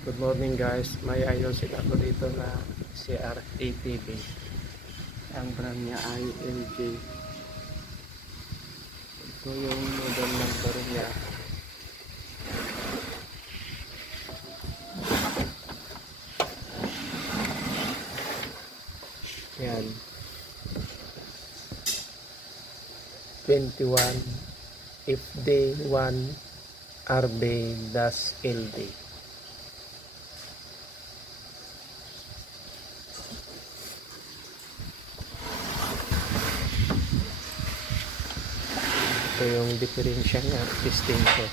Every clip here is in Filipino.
Good morning guys, may ayusin ako dito na CR-ATV. Ang brand niya ay LG. Ito yung model number niya. Yan. 21 FD1 RB-LD. Ito yung diferensya niya, testing ko.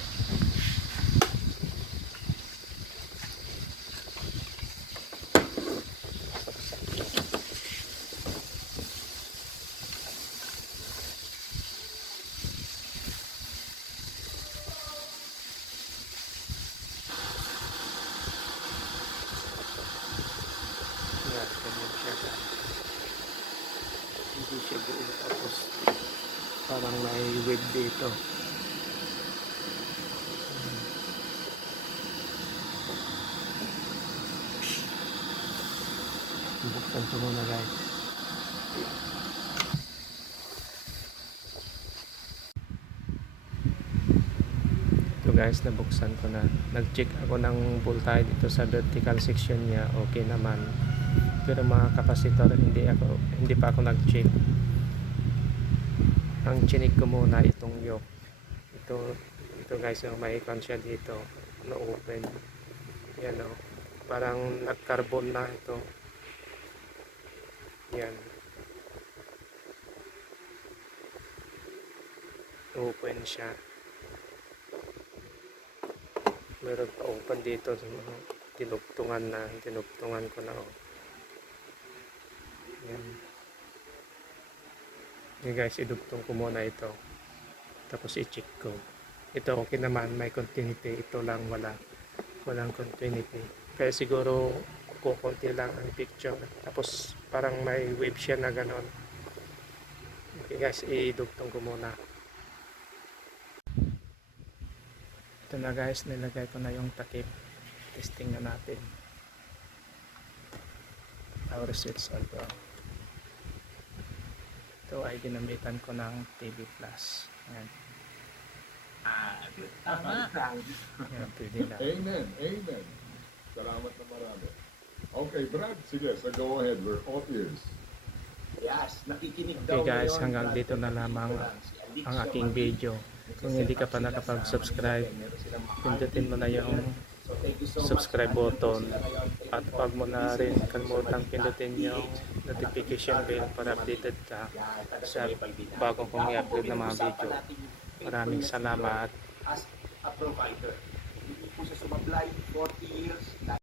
Yan, ganyan siya. Hindi siya buo, tapos parang may wave dito. Buksan ko muna guys. Ito guys, nabuksan ko na. Nag-check ako ng voltage dito sa vertical section niya. Okay naman. Pero mga kapasitor, hindi pa ako nag-check. Ang chinik ko muna itong yoke. Ito guys, yung may icon siya dito na open. Yan o. Parang nag-carbon na ito. Yan. Open siya. Meron pa open dito sa mga tinugtungan ko na o. Yan. Okay guys, idugtong ko muna ito. Tapos i-check ko. Ito okay naman, may continuity. Ito lang walang continuity. Kaya siguro kukunti lang ang picture. Tapos parang may wave siya na ganon. Okay guys, idugtong ko muna. Ito na guys, nilagay ko na yung takip. Testing na natin. Power switch on to. Ito ay ginamitan ko ng TV Plus. Ayan. Tama. Ayan, pwede na. Amen. Amen. Salamat na marami. Okay, Brad, sige, so go ahead. We're all ears. Yes, nakikinig Okay daw guys, ngayon. hanggang dito na lamang ang aking video. Kung hindi ka pa nakapag-subscribe, pindutin mo na yung subscribe button at huwag mo na rin kalimutang pindutin yung notification bell para updated ka sa bagong kong i-upload na mga video. Maraming salamat. As a provider. Hindi po siya sumablay 40 years.